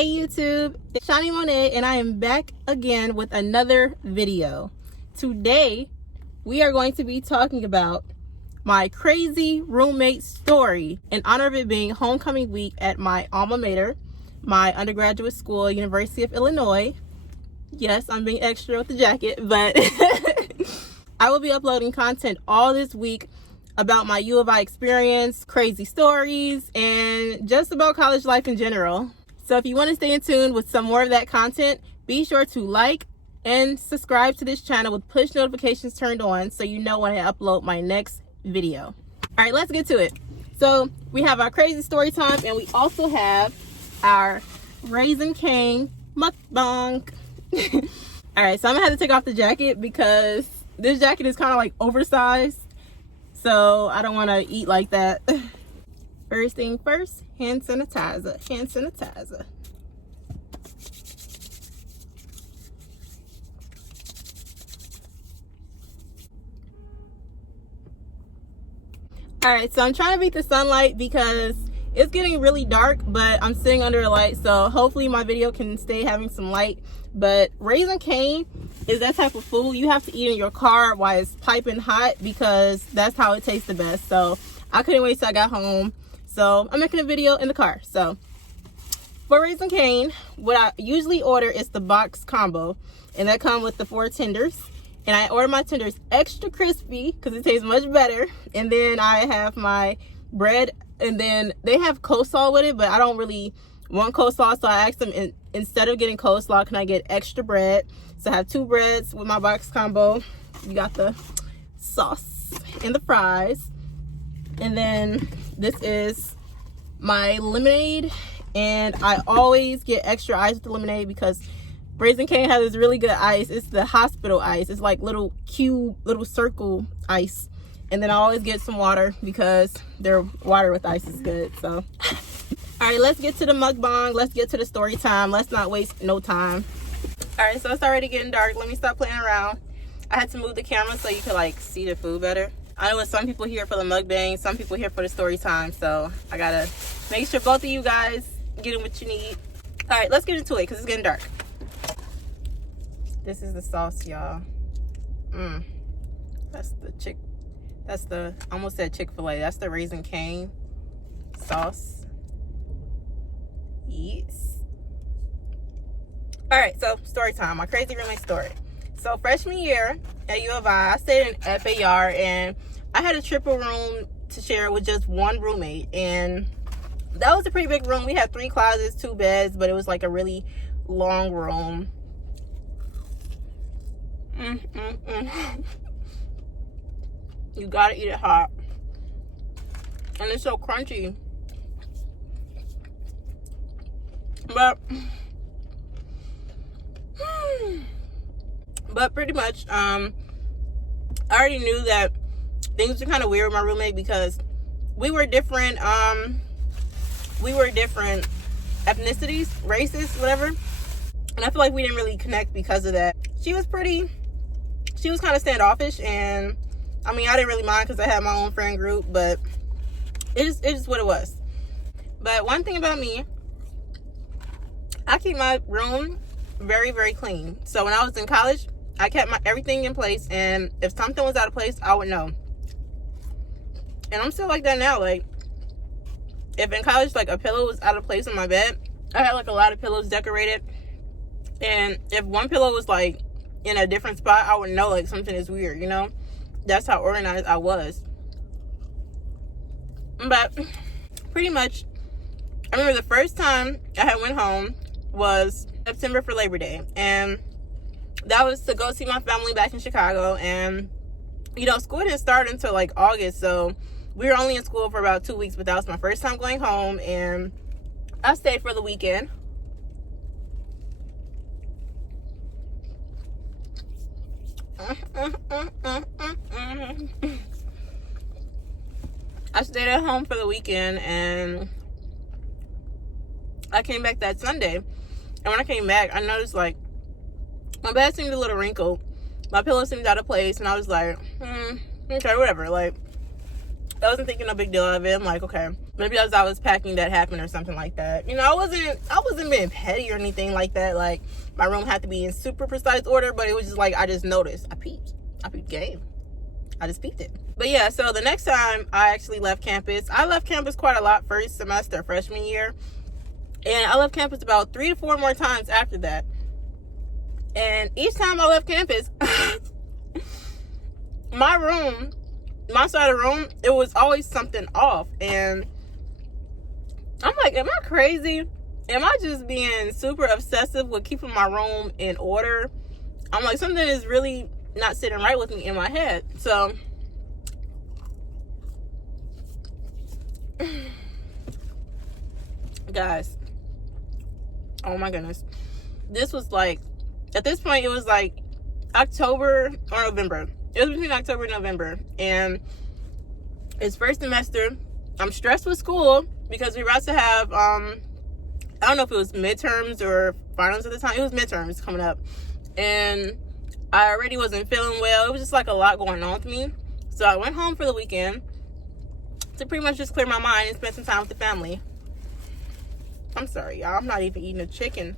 Hey YouTube, it's Shani Monet and I am back again with another video. Today we are going to be talking about my crazy roommate story in honor of it being homecoming week at my alma mater, my undergraduate school, University of Illinois. Yes, I'm being extra with the jacket, but I will be uploading content all this week about my U of I experience, crazy stories, and just about college life in general. So if you want to stay in tune with some more of that content, be sure to like and subscribe to this channel with push notifications turned on so you know when I upload my next video. All right, let's get to it. So we have our crazy story time and we also have our Raisin Cane Mukbang. All right, so I'm gonna have to take off the jacket because this jacket is kind of like oversized. So I don't want to eat like that. First thing first, hand sanitizer. Hand sanitizer. All right, so I'm trying to beat the sunlight because it's getting really dark, but I'm sitting under a light, so hopefully my video can stay having some light. But Raisin Cane is that type of food you have to eat in your car while it's piping hot because that's how it tastes the best. So I couldn't wait till I got home, so I'm making a video in the car. So for Raisin Cane, what I usually order is the box combo, and that comes with the 4 tenders. And I order my tenders extra crispy because it tastes much better. And then I have my bread, and then they have coleslaw with it, but I don't really want coleslaw, so I asked them, instead of getting coleslaw, can I get extra bread? So I have 2 breads with my box combo. You got the sauce and the fries. And then this is my lemonade, and I always get extra ice with the lemonade because Raisin Cane has this really good ice. It's the hospital ice. It's like little cube, little circle ice. And then I always get some water because their water with ice is good. So all right, let's get to the mukbang. Let's get to the story time. Let's not waste no time. All right, so it's already getting dark. Let me stop playing around. I had to move the camera so you could like see the food better. I know some people here for the mukbang, some people here for the story time. So I gotta make sure both of you guys getting what you need. All right, let's get into it because it's getting dark. This is the sauce, y'all. That's the, I almost said Chick-fil-A. That's the Raisin Cane sauce. Yes. All right, so story time. My crazy roommate story. So freshman year at U of I stayed in FAR, and I had a triple room to share with just one roommate, and that was a pretty big room. We had 3 closets, 2 beds, but it was like a really long room. You gotta eat it hot, and it's so crunchy. But pretty much I already knew that things were kind of weird with my roommate because we were different ethnicities, races, whatever, and I feel like we didn't really connect because of that. She was kind of standoffish, and I mean, I didn't really mind because I had my own friend group, but it's just what it was. But one thing about me, I keep my room very, very clean. So when I was in college, I kept everything in place, and if something was out of place, I would know. And I'm still like that now. Like, if in college, like, a pillow was out of place on my bed, I had like a lot of pillows decorated, and if one pillow was like in a different spot, I would know like something is weird, you know? That's how organized I was. But pretty much, I remember the first time I had went home was September for Labor Day, and that was to go see my family back in Chicago. And you know, school didn't start until like August, so we were only in school for about 2 weeks. But that was my first time going home, and I stayed for the weekend. I stayed at home for the weekend, and I came back that Sunday. And when I came back, I noticed like my bed seemed a little wrinkled, my pillow seemed out of place, and I was like, okay, whatever. Like, I wasn't thinking no big deal of it. I'm like, okay, maybe as I was packing that happened or something like that. You know, I wasn't being petty or anything like that. Like, my room had to be in super precise order, but it was just like, I just noticed. I peeped game. I just peeped it. But yeah, so the next time I actually left campus, I left campus quite a lot first semester, freshman year. And I left campus about 3 to 4 more times after that. And each time I left campus, my side of the room, it was always something off. And I'm like, am I crazy? Am I just being super obsessive with keeping my room in order? I'm like, something is really not sitting right with me in my head. So guys, oh my goodness, this was like, at this point it was like October or November. It was between October and November, and it's first semester. I'm stressed with school because we were about to have I don't know if it was midterms or finals at the time. It was midterms coming up, and I already wasn't feeling well. It was just like a lot going on with me. So I went home for the weekend to pretty much just clear my mind and spend some time with the family. I'm sorry, y'all. I'm not even eating a chicken.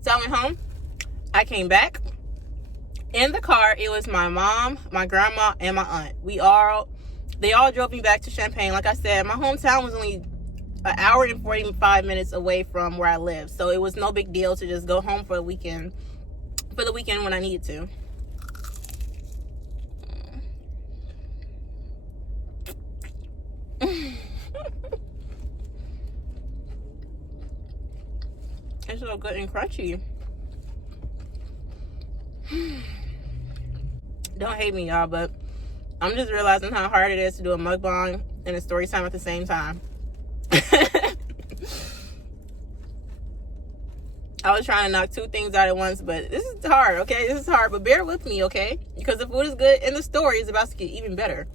So I went home. I came back. In the car, it was my mom, my grandma, and my aunt. They all drove me back to Champaign. Like I said, my hometown was only an hour and 45 minutes away from where I live. So it was no big deal to just go home for the weekend when I needed to. It's so good and crunchy. Don't hate me, y'all, but I'm just realizing how hard it is to do a mukbang and a story time at the same time. I was trying to knock 2 things out at once, but this is hard, okay? This is hard, but bear with me, okay? Because the food is good and the story is about to get even better.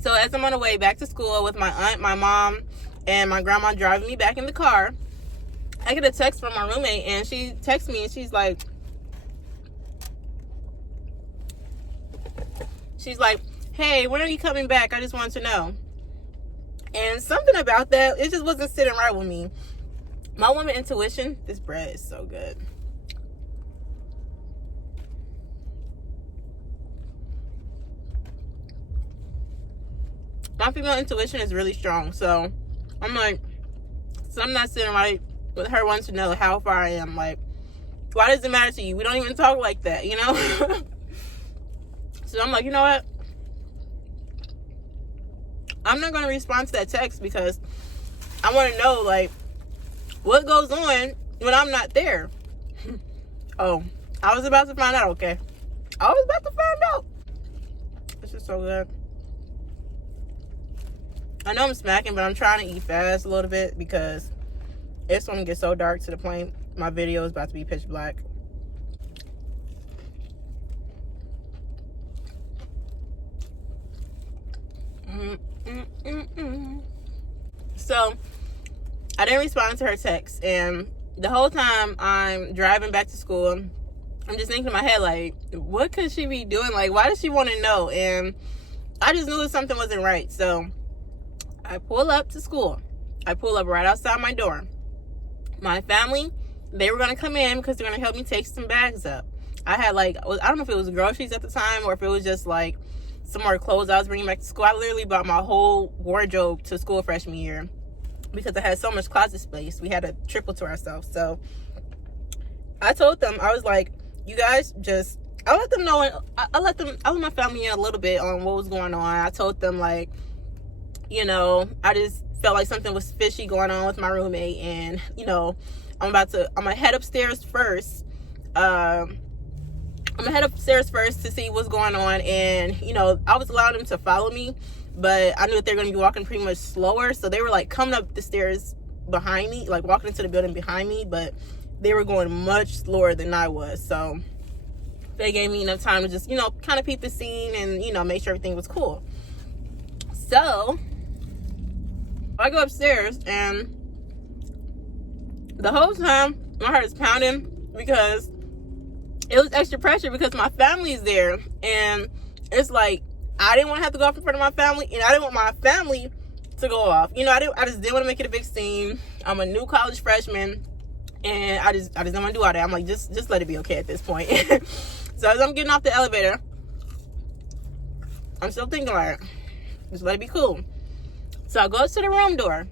So as I'm on the way back to school with my aunt, my mom, and my grandma driving me back in the car, I get a text from my roommate, and she texts me, and she's like, hey, when are you coming back? I just wanted to know. And something about that, it just wasn't sitting right with me. My woman intuition, this bread is so good. My female intuition is really strong. So I'm like, something not sitting right with her wanting to know how far I am. Like, why does it matter to you? We don't even talk like that, you know? So I'm like, you know what? I'm not going to respond to that text because I want to know, like, what goes on when I'm not there. Oh, I was about to find out, okay? I was about to find out. This is so good. I know I'm smacking, but I'm trying to eat fast a little bit because it's going to get so dark to the point my video is about to be pitch black. So I didn't respond to her text, and the whole time I'm driving back to school, I'm just thinking in my head, like, what could she be doing? Like, why does she want to know? And I just knew that something wasn't right. So I pull up to school. I pull up right outside my door. My family, they were going to come in because they're going to help me take some bags up. I had, like, I don't know if it was groceries at the time or if it was just like some more clothes I was bringing back to school. I literally brought my whole wardrobe to school freshman year because I had so much closet space. We had a triple to ourselves. So I told them, I was like, you guys just, I let them know, I let my family in a little bit on what was going on. I told them, like, you know, I just felt like something was fishy going on with my roommate, and, you know, I'm gonna head upstairs first. I'm gonna head upstairs first to see what's going on. And, you know, I was allowing them to follow me, but I knew that they're gonna be walking pretty much slower. So they were like coming up the stairs behind me, like walking into the building behind me, but they were going much slower than I was. So they gave me enough time to just, you know, kind of peep the scene and, you know, make sure everything was cool. So I go upstairs, and The whole time, my heart is pounding because it was extra pressure because my family's there. And it's like, I didn't want to have to go off in front of my family, and I didn't want my family to go off. You know, I just didn't want to make it a big scene. I'm a new college freshman, and I just didn't want to do all that. I'm like, just let it be okay at this point. So as I'm getting off the elevator, I'm still thinking like, just let it be cool. So I go to the room door.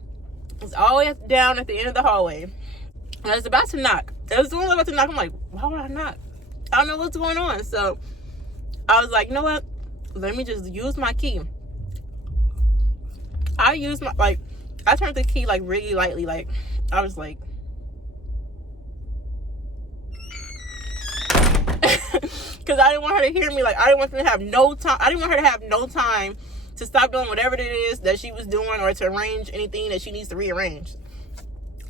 It's all the way down at the end of the hallway. And I was about to knock. As soon as I was about to knock, I'm like, why would I knock? I don't know what's going on. So I was like, you know what? Let me just use my key. I turned the key like really lightly. Like, I was like, because I didn't want her to hear me. Like, I didn't want her to have no time. I didn't want her to have no time to stop doing whatever it is that she was doing or to arrange anything that she needs to rearrange.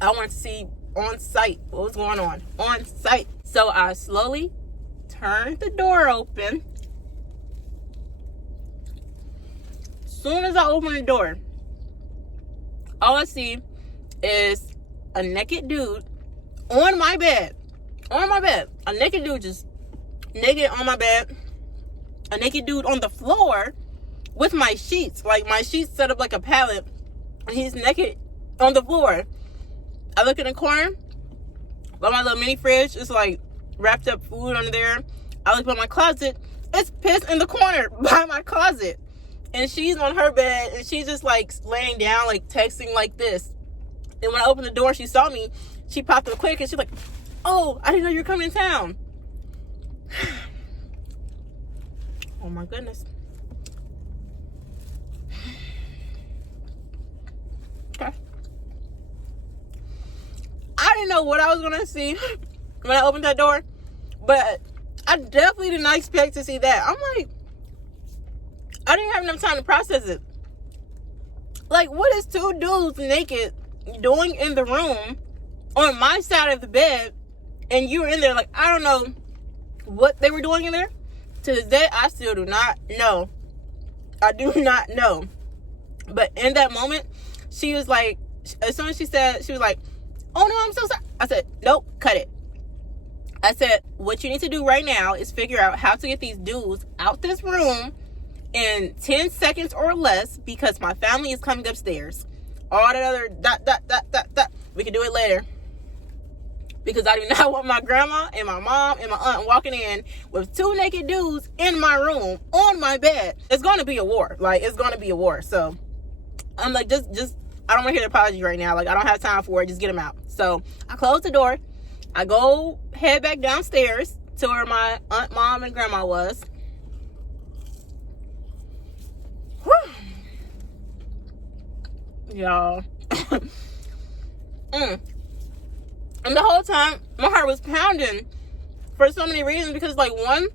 I wanted to see on site what was going on site. So I slowly turned the door open. As soon as I open the door, all I see is a naked dude on my bed. A naked dude just naked on my bed. A naked dude on the floor with my sheets. Like, my sheets set up like a pallet, and he's naked on the floor. I look in the corner by my little mini fridge. It's like wrapped up food under there. I look by my closet. It's piss in the corner by my closet. And she's on her bed, and she's just like laying down, like texting like this. And when I opened the door, she saw me. She popped up quick, and she's like, oh, I didn't know you were coming in town. Oh my goodness. Okay. I didn't know what I was gonna see when I opened that door, but I definitely did not expect to see that. I'm like, I didn't have enough time to process it. Like, what is two dudes naked doing in the room on my side of the bed, and you were in there? Like, I don't know what they were doing in there. To this day, I still do not know. I do not know. But in that moment, she was like, as soon as she said, she was like, oh no, I'm so sorry. I said, nope, cut it. I said, what you need to do right now is figure out how to get these dudes out this room in 10 seconds or less, because my family is coming upstairs. All that other we can do it later. Because I do not want my grandma and my mom and my aunt walking in with two naked dudes in my room on my bed. It's going to be a war. Like, it's going to be a war. So I'm like, just I don't want to hear the apology right now. Like, I don't have time for it. Just get them out. So I close the door. I go head back downstairs to where my aunt, mom, and grandma was. Whew. Y'all. And the whole time, my heart was pounding for so many reasons. Because, like, one,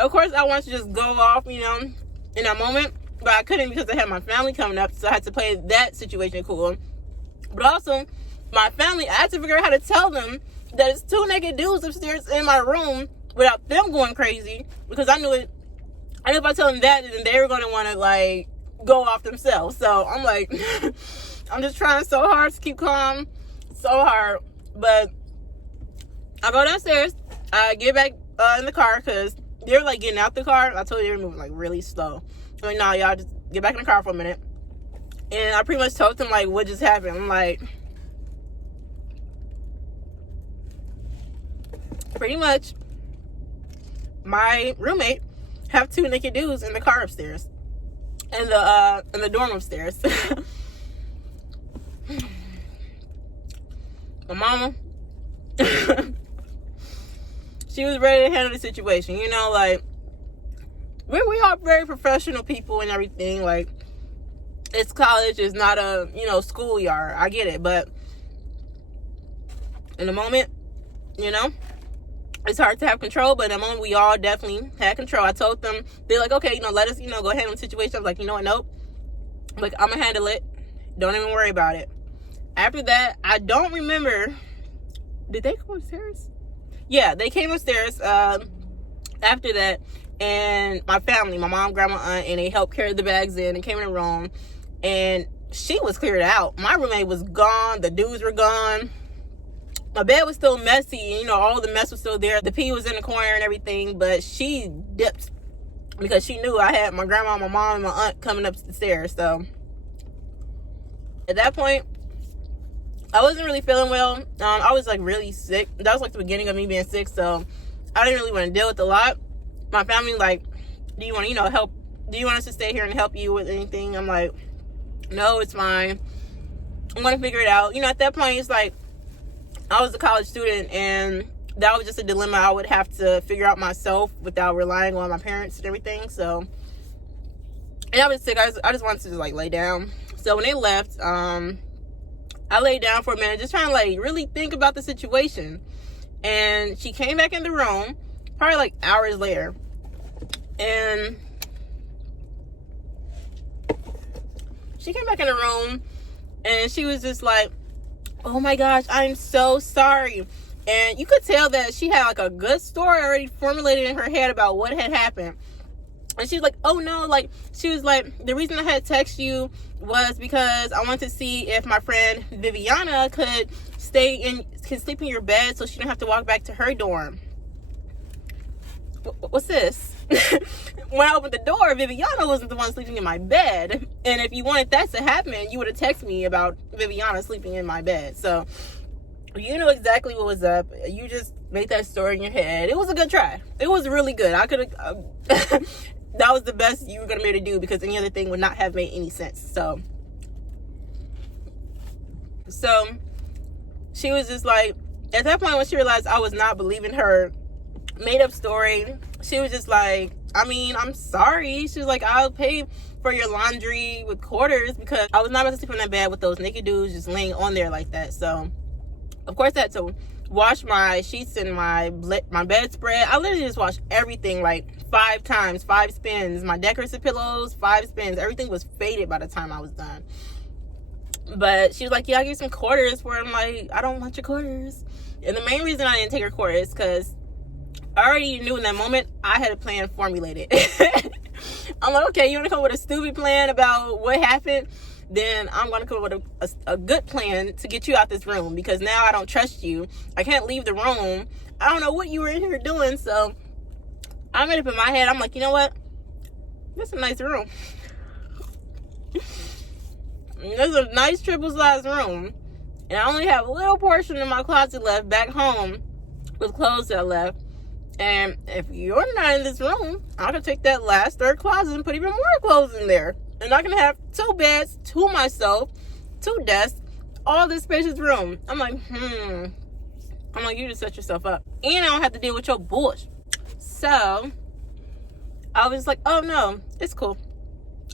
of course, I wanted to just go off, you know, in that moment. But I couldn't because I had my family coming up. So I had to play that situation cool. But also, my family, I had to figure out how to tell them that it's two naked dudes upstairs in my room without them going crazy. Because I knew if I tell them that, then they were going to want to, like, go off themselves. So I'm like, I'm just trying so hard to keep calm. So hard. But I go downstairs. I get back in the car because they're like getting out the car. I told you they were moving like really slow. I'm like, no, y'all just get back in the car for a minute. And I pretty much told them like what just happened. I'm like, pretty much my roommate have two naked dudes in the car upstairs. In the dorm upstairs. My mama, she was ready to handle the situation. You know, like, we are very professional people and everything. Like, it's college, it's not a, you know, schoolyard. I get it. But in the moment, you know, it's hard to have control. But in the moment, we all definitely had control. I told them, they're like, okay, you know, let us, you know, go handle the situation. I was like, you know what, nope. Like, I'm going to handle it. Don't even worry about it. After that, I don't remember. Did they come upstairs? Yeah, they came upstairs after that. And my family, my mom, grandma, aunt, and they helped carry the bags in and came in the room. And she was cleared out. My roommate was gone. The dudes were gone. My bed was still messy, you know, all the mess was still there. The pee was in the corner and everything, but she dipped because she knew I had my grandma, my mom, and my aunt coming up the stairs. So at that point, I wasn't really feeling well. I was like really sick. That was like the beginning of me being sick, so I didn't really want to deal with a lot. My family like, do you want to, you know, help? Do you want us to stay here and help you with anything? I'm like, no, it's fine. I'm going to figure it out. You know, at that point, it's like, I was a college student, and that was just a dilemma I would have to figure out myself without relying on my parents and everything. So, and I was sick. I just wanted to just like lay down. So when they left, I laid down for a minute, just trying to like really think about the situation. And she came back in the room, probably like hours later, and she came back in the room, and she was just like, oh my gosh, I'm so sorry. And you could tell that she had like a good story already formulated in her head about what had happened. And she was like, oh no, like, she was like, the reason I had text you was because I wanted to see if my friend Viviana could sleep in your bed so she didn't have to walk back to her dorm. What's this? When I opened the door, Viviana wasn't the one sleeping in my bed. And if you wanted that to happen, you would have texted me about Viviana sleeping in my bed. So you knew exactly what was up. You just made that story in your head. It was a good try. It was really good. I could have that was the best you were gonna be able to do, because any other thing would not have made any sense. So she was just like, at that point when she realized I was not believing her made up story, she was just like, I mean, I'm sorry. She was like, I'll pay for your laundry with quarters, because I was not about to sleep in that bed with those naked dudes just laying on there like that. So of course I had to wash my sheets and my bedspread. I literally just washed everything like 5 times, 5 spins. My decorative pillows, 5 spins. Everything was faded by the time I was done. But she was like, yeah, I'll give you some quarters. Where I'm like, I don't want your quarters. And the main reason I didn't take her quarters is because I already knew in that moment I had a plan formulated. I'm like, okay, you want to come with a stupid plan about what happened? Then I'm going to come up with a good plan to get you out this room, because now I don't trust you. I can't leave the room. I don't know what you were in here doing. So I made up in my head. I'm like, you know what? This is a nice room. This is a nice triple-sized room. And I only have a little portion of my closet left back home with clothes that I left. And if you're not in this room, I can take that last third closet and put even more clothes in there. And I can have 2 beds to myself, 2 desks, all this spacious room. I'm like, I'm like, you just set yourself up. And I don't have to deal with your bullshit. So I was like, oh no, it's cool.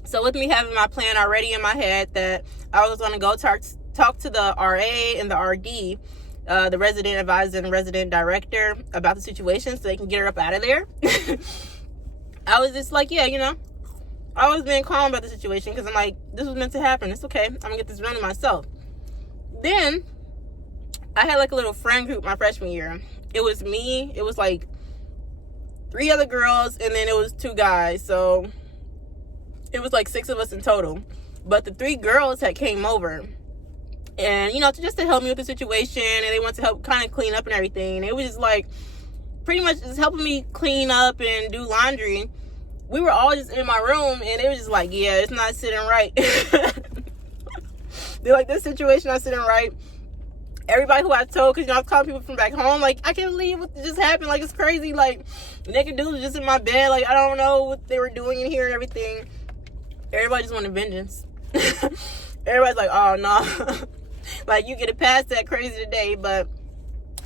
So with me having my plan already in my head that I was going to go talk to the RA and the RD, the resident advisor and resident director, about the situation so they can get her up out of there. I was just like, yeah, you know, I was being calm about the situation, because I'm like, this was meant to happen. It's okay. I'm going to get this running myself. Then I had like a little friend group my freshman year. It was me. It was like 3 other girls, and then it was 2 guys. So it was like 6 of us in total. But the 3 girls had came over, and, you know, just to help me with the situation, and they wanted to help kind of clean up and everything. And it was just like pretty much just helping me clean up and do laundry. We were all just in my room, and it was just like, yeah, it's not sitting right. They're like, this situation not sitting right. Everybody who I told, because, you know, I've called people from back home, like, I can't believe what just happened. Like, it's crazy. Like, naked dudes were just in my bed. Like, I don't know what they were doing in here and everything. Everybody just wanted vengeance. Everybody's like, oh, no. Like, you get it past that crazy today. But,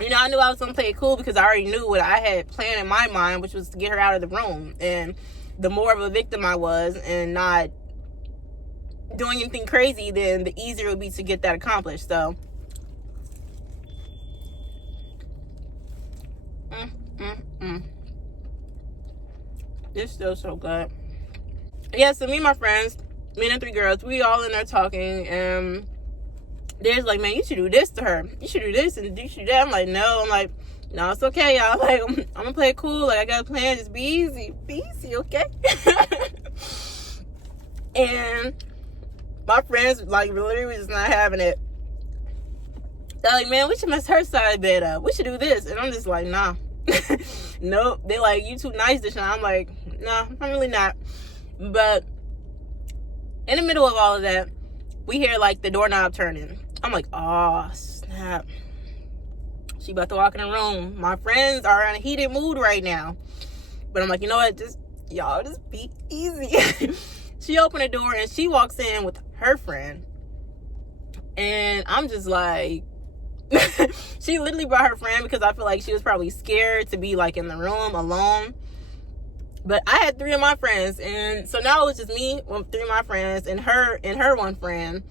you know, I knew I was going to play it cool, because I already knew what I had planned in my mind, which was to get her out of the room. And the more of a victim I was and not doing anything crazy, then the easier it would be to get that accomplished. So It's still so good. Yeah, so me and my friends, me and the 3 girls, we all in there talking, and they're just like, man, you should do this to her. You should do this and you should do that. I'm like, no. I'm like, no, it's okay, y'all. Like, I'm gonna play it cool. Like, I got a plan. Just be easy. Be easy, okay? And my friends, like, literally was just not having it. They're like, man, we should mess her side bed up. We should do this. And I'm just like, nah. Nope. They like, you too nice this time. I'm like, nah, I'm really not. But in the middle of all of that, we hear like the doorknob turning. I'm like, oh, snap. She about to walk in the room. My friends are in a heated mood right now. But I'm like, you know what? Y'all just be easy. She opened the door and she walks in with her friend. And I'm just like, she literally brought her friend because I feel like she was probably scared to be like in the room alone. But I had 3 of my friends, and so now it was just me with 3 of my friends and her one friend.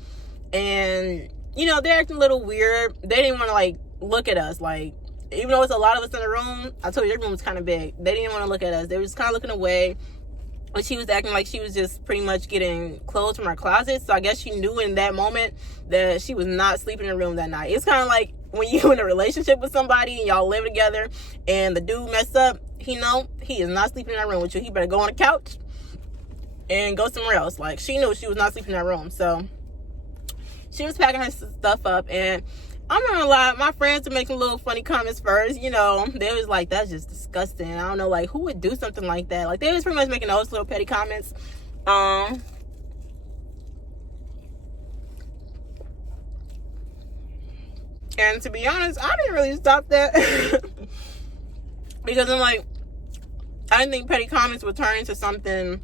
And you know, they're acting a little weird. They didn't want to like look at us, like, even though it's a lot of us in the room. I told you their room was kind of big. They didn't want to look at us. They were just kind of looking away. But she was acting like she was just pretty much getting clothes from her closet. So I guess she knew in that moment that she was not sleeping in the room that night. It's kind of like when you're in a relationship with somebody and y'all live together and the dude messed up, he is not sleeping in that room with you. He better go on the couch and go somewhere else. Like, she knew she was not sleeping in that room. So she was packing her stuff up, and I'm not gonna lie, my friends were making little funny comments first. You know, they was like, that's just disgusting. I don't know, like, who would do something like that? Like, they was pretty much making those little petty comments. And to be honest, I didn't really stop that. Because I'm like, I didn't think petty comments would turn into something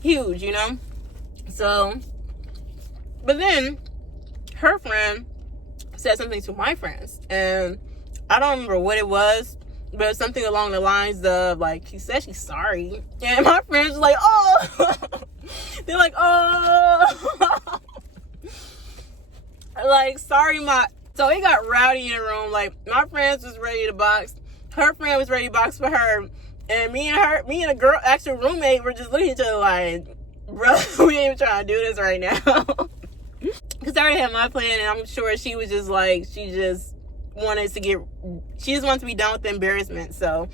huge, you know? So, but then her friend said something to my friends, and I don't remember what it was, but it was something along the lines of, like, she said she's sorry. And my friends were like, oh. They're like, oh. Like, sorry, so it got rowdy in the room. Like, my friends was ready to box. Her friend was ready to box for her. And me and a girl, actual roommate, were just looking at each other like, bro, we ain't even trying to do this right now. Because I already had my plan, and I'm sure she was just like, she just wanted to be done with the embarrassment. So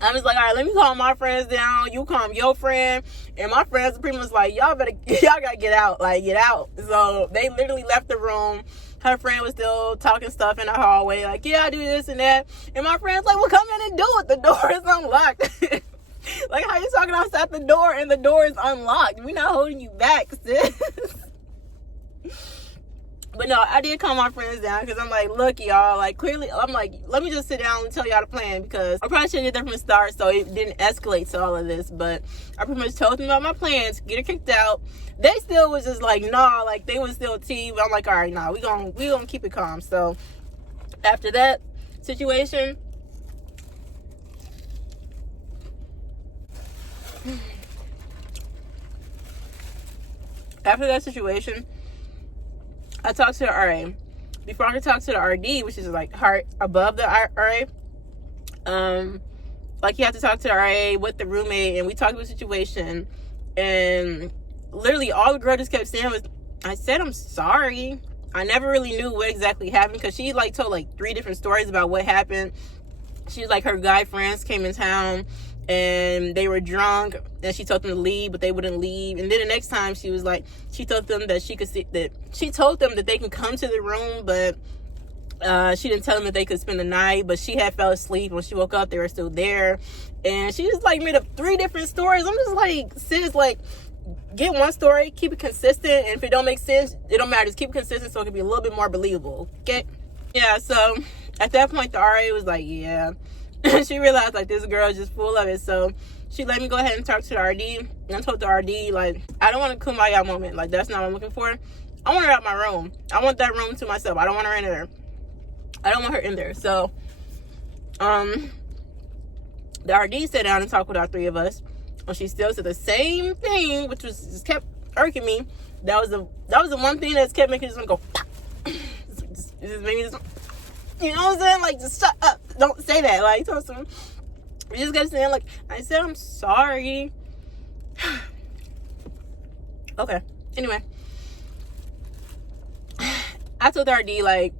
I'm just like, all right, let me calm my friends down. You calm your friend. And my friends pretty much like, y'all gotta get out. Like, get out. So they literally left the room. Her friend was still talking stuff in the hallway, like, yeah, I do this and that. And my friend's like, well, come in and do it. The door is unlocked. Like, how you talking outside the door and the door is unlocked? We're not holding you back, sis. But no, I did calm my friends down because I'm like, look, y'all, like, clearly, I'm like, let me just sit down and tell y'all the plan, because I probably should have did that from the start so it didn't escalate to all of this. But I pretty much told them about my plans, get her kicked out. They still was just like, nah, like, they was still tea. But I'm like, all right, nah, we gonna keep it calm. So after that situation, I talked to the RA. Before I could talk to the RD, which is like heart above the RA, like, you have to talk to the RA with the roommate, and we talked about the situation, and literally all the girl just kept saying was, I said I'm sorry. I never really knew what exactly happened, because she like told like 3 different stories about what happened. She was like, her guy friends came in town and they were drunk, and she told them to leave, but they wouldn't leave. And then the next time she was like, she told them that she told them that they can come to the room, but she didn't tell them that they could spend the night. But she had fell asleep. When she woke up, they were still there. And she just like made up 3 different stories. I'm just like, sis, like, get one story, keep it consistent, and if it don't make sense, it don't matter. Just keep it consistent so it can be a little bit more believable. Okay? Yeah, so at that point the RA was like, yeah. She realized like this girl is just full of it. So she let me go ahead and talk to the RD. And I told the RD, like, I don't want a kumbaya moment. Like, that's not what I'm looking for. I want her out my room. I want that room to myself. I don't want her in there. I don't want her in there. So the RD sat down and talked with our 3 of us. And she still said the same thing, which was just kept irking me. That was the one thing that's kept making this go. Just made me just, you know what I'm saying? Like, just shut up. Don't say that. Like, told some. We just kept saying, like, I said I'm sorry. Okay. Anyway, I told the RD, like,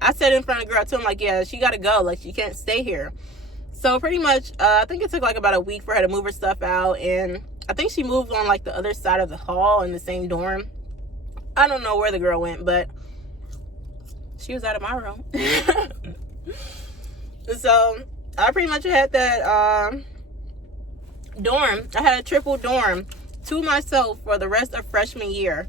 I said in front of the girl, I told him, like, yeah, she gotta go. Like, she can't stay here. So pretty much, I think it took like about a week for her to move her stuff out, and I think she moved on like the other side of the hall in the same dorm. I don't know where the girl went, but She was out of my room. So I pretty much had that dorm. I had a triple dorm to myself for the rest of freshman year.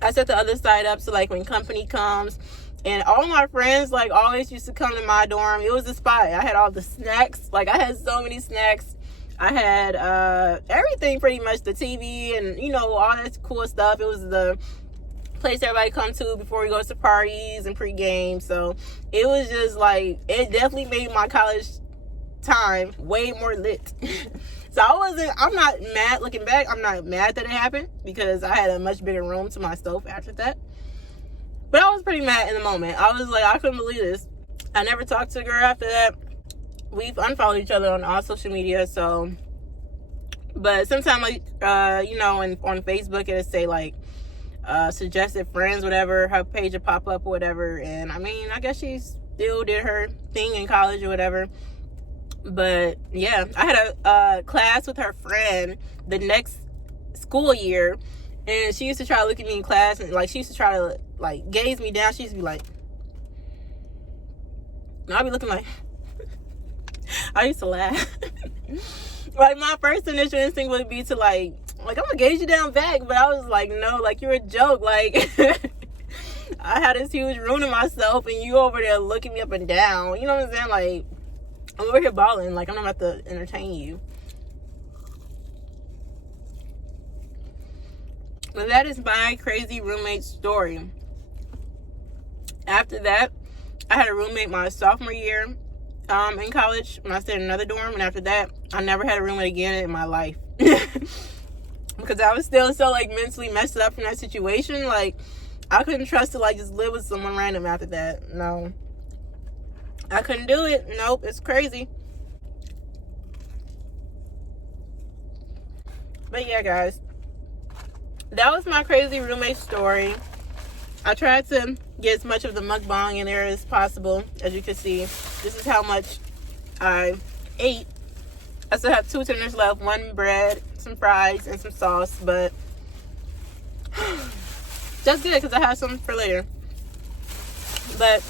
I set the other side up so like when company comes, and all my friends like always used to come to my dorm. It was a spot. I had all the snacks. Like I had so many snacks. I had everything pretty much, the TV and you know all that cool stuff. It was the place everybody come to before we go to parties and pregame. So it was just like, it definitely made my college time way more lit. So I'm not mad looking back. I'm not mad that it happened because I had a much bigger room to myself after that. But I was pretty mad in the moment. I was like, I couldn't believe this. I never talked to a girl after that. We've unfollowed each other on all social media. So, but sometimes like, you know, on Facebook it'll say like, suggested friends, whatever, her page would pop up or whatever. And I mean, I guess she still did her thing in college or whatever. But yeah, I had a class with her friend the next school year, and she used to try to look at me in class and like she used to try to like gaze me down. She used to be like, and I'd be looking like I used to laugh. Like my first initial instinct would be to like I'm gonna gaze you down back, but I was like, no, like you're a joke. Like I had this huge room to myself and you over there looking me up and down. You know what I'm saying? Like I'm over here balling. Like I'm not about to entertain you. But that is my crazy roommate story. After that, I had a roommate my sophomore year in college when I stayed in another dorm, and after that I never had a roommate again in my life. Because I was still so like mentally messed up from that situation. Like I couldn't trust to like just live with someone random after that. No, I couldn't do it. Nope, it's crazy. But yeah, guys, that was my crazy roommate story. I tried to get as much of the mukbang in there as possible. As you can see, this is how much I ate. I still have 2 tenders left, 1 bread, some fries, and some sauce, but that's good because I have some for later. But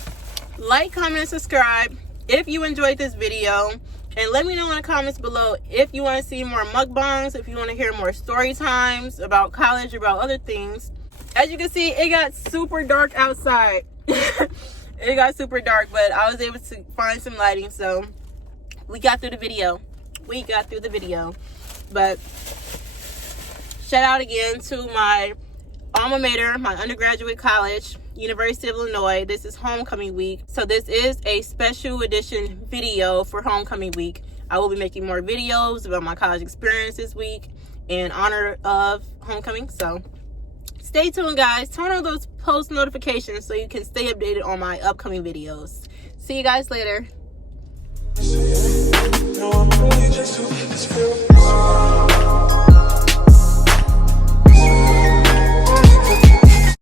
like, comment, and subscribe if you enjoyed this video, and let me know in the comments below if you want to see more mukbangs, if you want to hear more story times about college or about other things. As you can see, it got super dark outside. It got super dark, but I was able to find some lighting, so we got through the video. But shout out again to my alma mater, my undergraduate college, University of Illinois. This is homecoming week, so this is a special edition video for homecoming week. I will be making more videos about my college experience this week in honor of homecoming, so stay tuned, guys. Turn on those post notifications so you can stay updated on my upcoming videos. See you guys later.